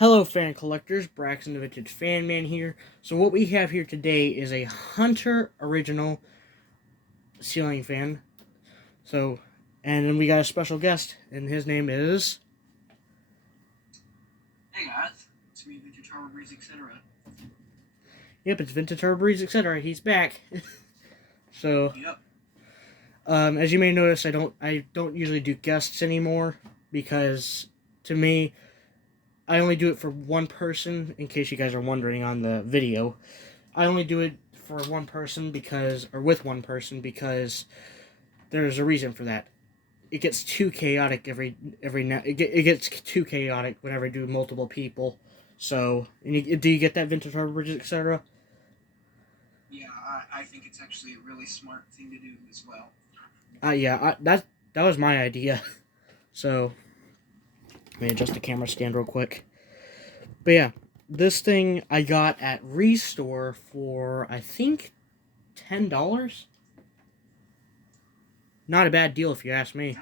Hello, fan collectors. Braxton the Vintage Fan Man here. So what we have here today is a Hunter original ceiling fan. And then we got a special guest, and his name is. Hey guys, it's me, Vintage Harbor Breeze, etc. Yep, it's Vintage Harbor Breeze, etc. He's back. So, Yep. as you may notice, I don't usually do guests anymore because, to me, I only do it for one person. In case you guys are wondering on the video, I only do it for one person with one person because there's a reason for that. It gets too chaotic every now. It gets too chaotic whenever I do multiple people. So, do you get that Vintage Harbor Bridge, etc.? Yeah, I think it's actually a really smart thing to do as well. Yeah, that was my idea. So, let me adjust the camera stand real quick. But yeah, this thing I got at Restore for I think $10. Not a bad deal if you ask me.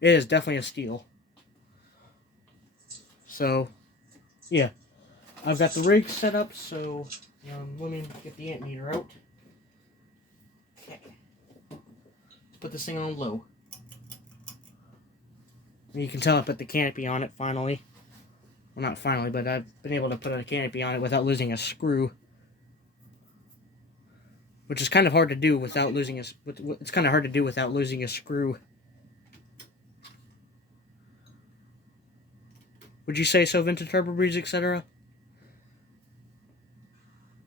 It is definitely a steal. So, yeah. I've got the rig set up, so let me get the amp meter out. Okay. Let's put this thing on low. And you can tell I put the canopy on it finally. Well, not finally, but I've been able to put a canopy on it without losing a screw. Which is kind of hard to do without losing a... It's kind of hard to do without losing a screw. Would you say so, Vintage Turbo Breeze, etc.?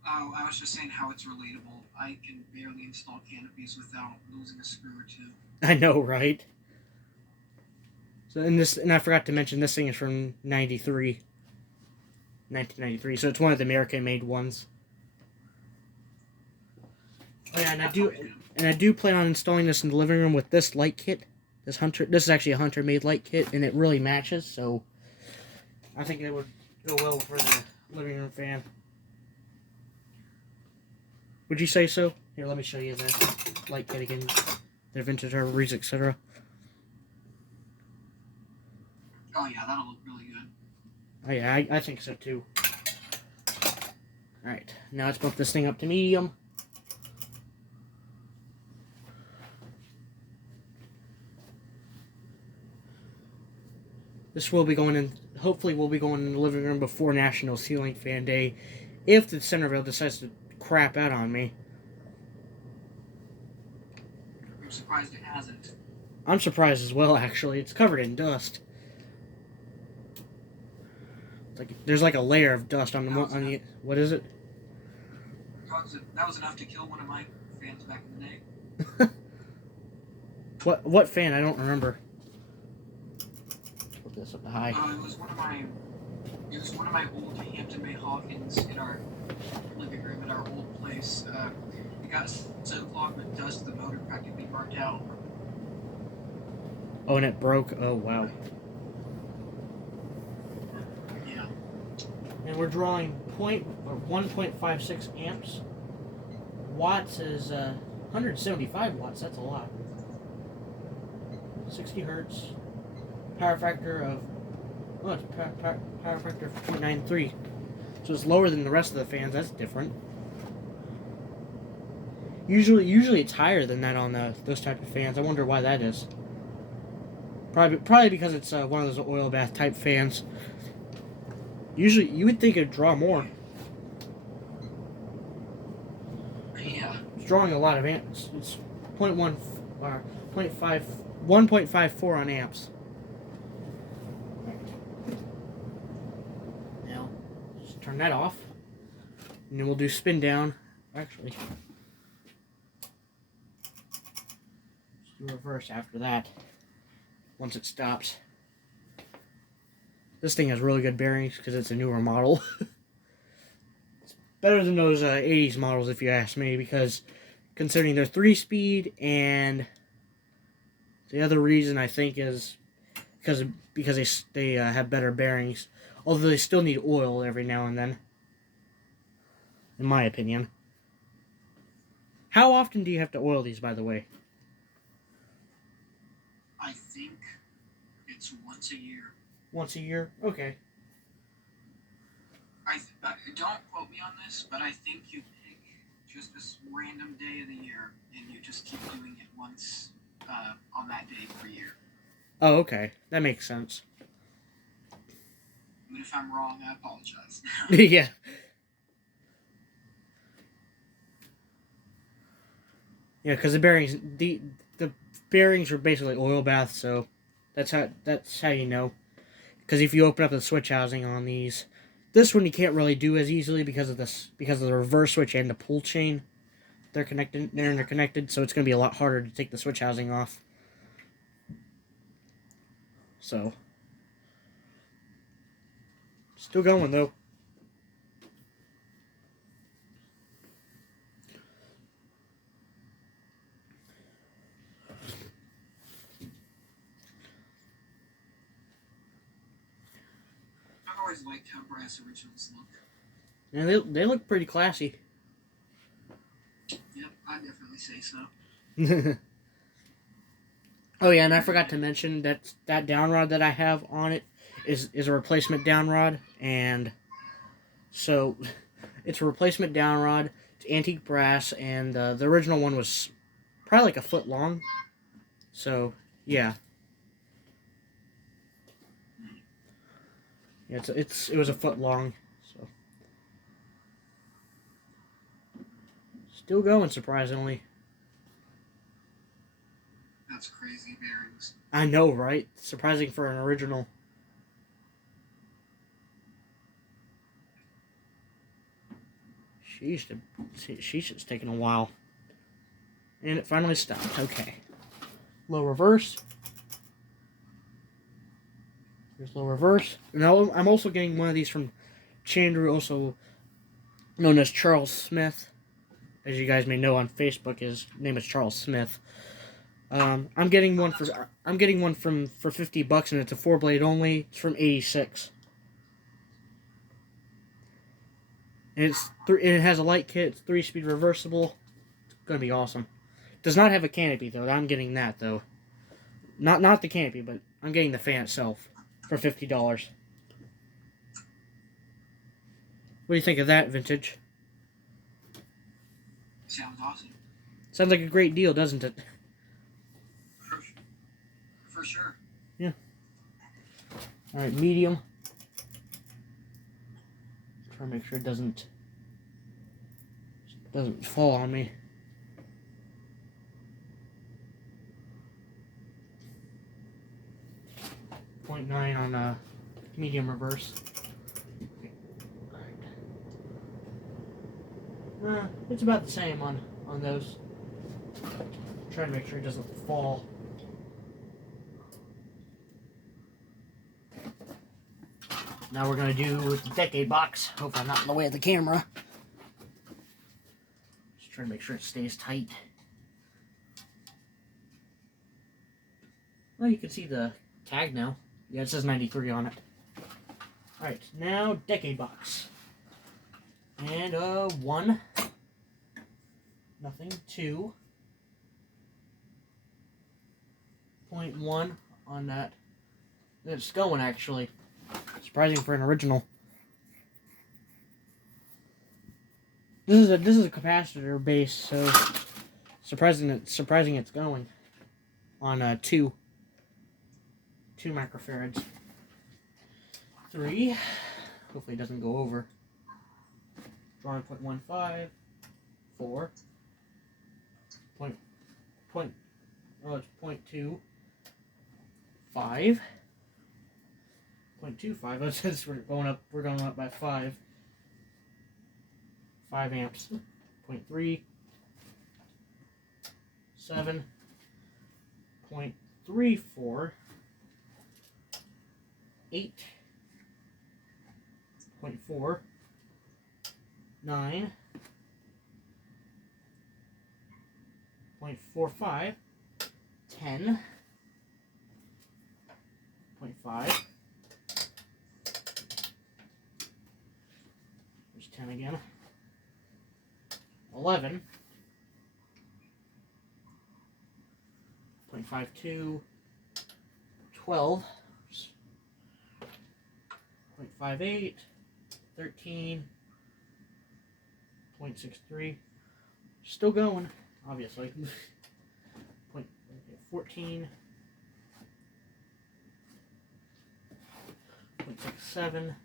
Oh, I was just saying how it's relatable. I can barely install canopies without losing a screw or two. I know, right? So and I forgot to mention this thing is from 1993. So it's one of the American-made ones. Oh yeah, and I do plan on installing this in the living room with this light kit. This is actually a Hunter-made light kit, and it really matches. So I think it would go well for the living room fan. Would you say so? Here, let me show you the light kit again. The Vintage Breeze, etc. Oh yeah, that'll look really good. Oh yeah, I think so too. Alright, now let's bump this thing up to medium. This will be going in, hopefully we'll be going in the living room before National Ceiling Fan Day, if the Centerville decides to crap out on me. I'm surprised it hasn't. I'm surprised as well, actually. It's covered in dust. There's like a layer of dust on the what is it? That was enough to kill one of my fans back in the day. What fan? I don't remember. Put this up to high. It was one of my old Hampton-made Hawkins in our living room at our old place. It got so clogged with dust the motor practically burnt out. Oh, and it broke. Oh wow. Yeah. And we're drawing 1.56 amps. Watts is 175 watts. That's a lot. 60 hertz. Power factor of it's power factor of 0.93. So it's lower than the rest of the fans. That's different. Usually it's higher than that on those type of fans. I wonder why that is. Probably because it's one of those oil bath type fans. Usually you would think it'd draw more. Yeah. It's drawing a lot of amps. It's 0.1 or 1.54 on amps. Now, just turn that off. And then we'll do spin down. Actually, let's do reverse after that. Once it stops. This thing has really good bearings because it's a newer model. It's better than those 80s models if you ask me, because considering they're 3-speed, and the other reason I think is because they have better bearings, although they still need oil every now and then, in my opinion. How often do you have to oil these, by the way? I think it's once a year. Once a year? Okay. Don't quote me on this, but I think you pick just this random day of the year, and you just keep doing it once on that day per year. Oh, okay. That makes sense. But if I'm wrong, I apologize. Yeah. Yeah, because the bearings are basically oil baths, so that's how you know. Because if you open up the switch housing on these, this one you can't really do as easily because of the reverse switch and the pull chain. They're interconnected, so it's going to be a lot harder to take the switch housing off. So, still going though. I've always liked how brass originals look. Yeah, they look pretty classy. Yep, I'd definitely say so. Oh yeah, and I forgot to mention that down rod that I have on it is a replacement down rod, and so it's a replacement down rod. It's antique brass, and the original one was probably like a foot long. So yeah, it was a foot long. So still going surprisingly. That's crazy bearings. I know, right? Surprising for an original. Sheesh, it's taking a while. And it finally stopped. Okay. Low reverse. There's low reverse. Now I'm also getting one of these from Chandru, also known as Charles Smith. As you guys may know on Facebook, his name is Charles Smith. I'm getting one for $50, and it's a 4-blade only. It's from '86, and it has a light kit. It's 3-speed reversible. It's gonna be awesome. Does not have a canopy though. I'm getting that though. Not the canopy, but I'm getting the fan itself for $50. What do you think of that, Vintage? Sounds awesome. Sounds like a great deal, doesn't it? For sure. Yeah. All right, medium. Try to make sure it doesn't fall on me. .9 on medium reverse. Okay. All right. It's about the same on those. Try to make sure it doesn't fall. Now we're gonna do the decade box. Hope I'm not in the way of the camera. Just trying to make sure it stays tight. Well, you can see the tag now. Yeah, it says 93 on it. Alright, now decade box. And 1. Nothing. 2. 0.1 on that. It's going actually. Surprising for an original. This is a capacitor base, so surprising it's going on 2 microfarads. 3. Hopefully it doesn't go over. Drawing 0.15. 4. It's 0.2. 5. 0.25. Since we're going up by 5. 5 amps. 0.3. 7. 0.34. 8. 0.4. 9. 0.45. 10. 0.5. There's 10 again. 11. 0.52. 12. .58, 13.63. Still going, obviously. 14. 0.67,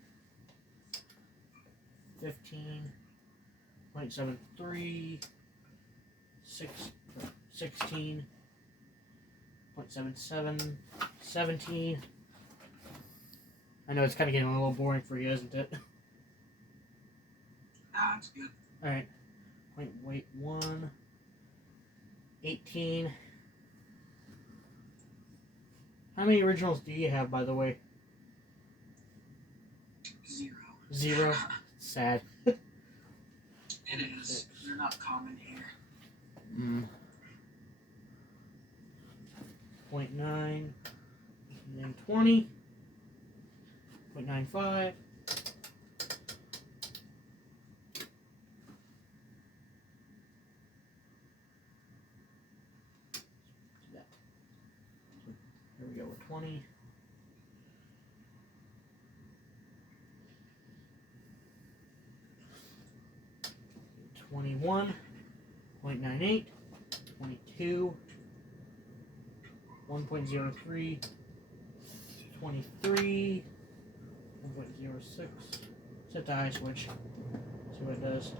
15.73, 16, 0.77, 17. I know it's kind of getting a little boring for you, isn't it? Nah, it's good. Alright. 0.81, 18. How many originals do you have, by the way? 0. 0? Sad. It is. They're not common here. 0.9, and then 20. 0.95. Here we go with 20. 21, 0.98, 22, 1.03, 23, 1.06. Set the high switch. See what it does.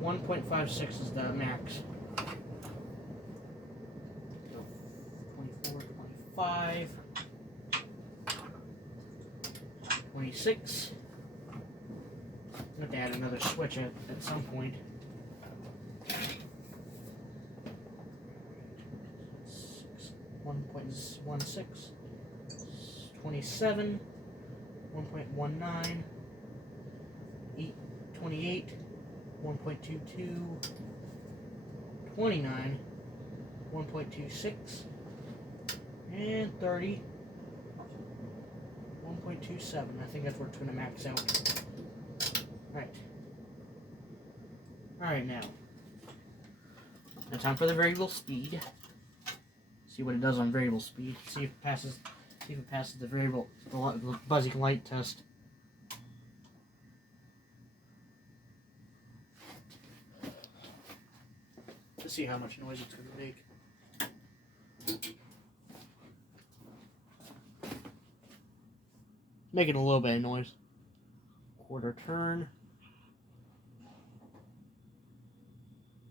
1.56 is the max. 24, 25, 26. I'm going to add another switch at some point. 1.16, 27, 1.19, 28, 1.22, 29, 1.26, and 30, 1.27. I think that's where it's going to max out. Alright, now time for the variable speed. See what it does on variable speed. See if it passes the variable the buzzing light test. To see how much noise it's going to make. Making a little bit of noise. Quarter turn.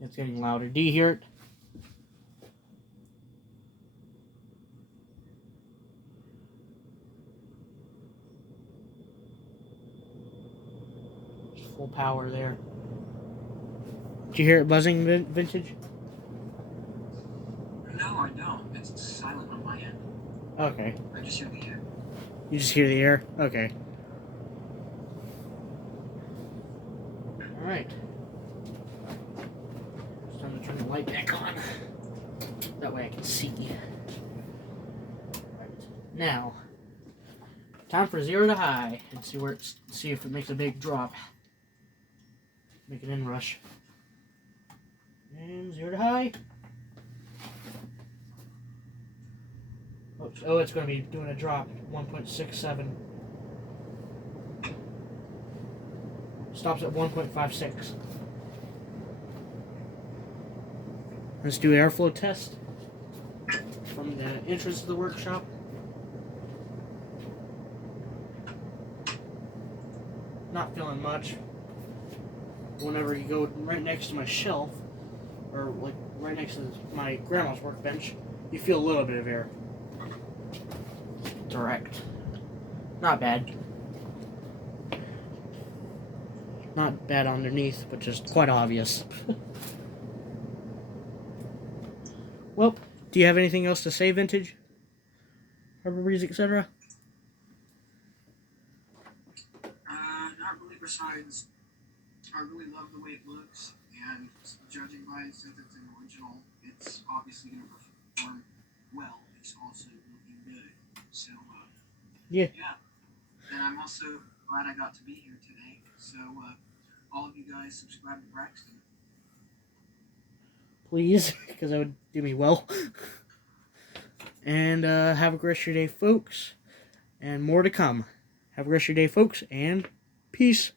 It's getting louder. Do you hear it? It's full power there. Did you hear it buzzing, Vintage? No, I don't. It's silent on my end. Okay. I just hear the air. You just hear the air? Okay. Alright. It's time to turn the light back on. That way I can see. Right. Now, time for 0 to high and see if it makes a big drop. Make an inrush. And 0 to high. Oh, it's going to be doing a drop. 1.67. Stops at 1.56. Let's do airflow test from the entrance to the workshop. Not feeling much. Whenever you go right next to my shelf, or like right next to my grandma's workbench, you feel a little bit of air. Direct. Not bad. Not bad underneath, but just quite obvious. Well, do you have anything else to say, Vintage? Harbor Breeze, etc.? Not really, besides, I really love the way it looks, and judging by it, since it's an original, it's obviously going to perform well. It's also looking good. So, Yeah. And I'm also glad I got to be here today. So, all of you guys subscribe to Braxton. Please, because that would do me well. And have a great rest of your day, folks. And more to come. Have a great rest of your day, folks, and peace.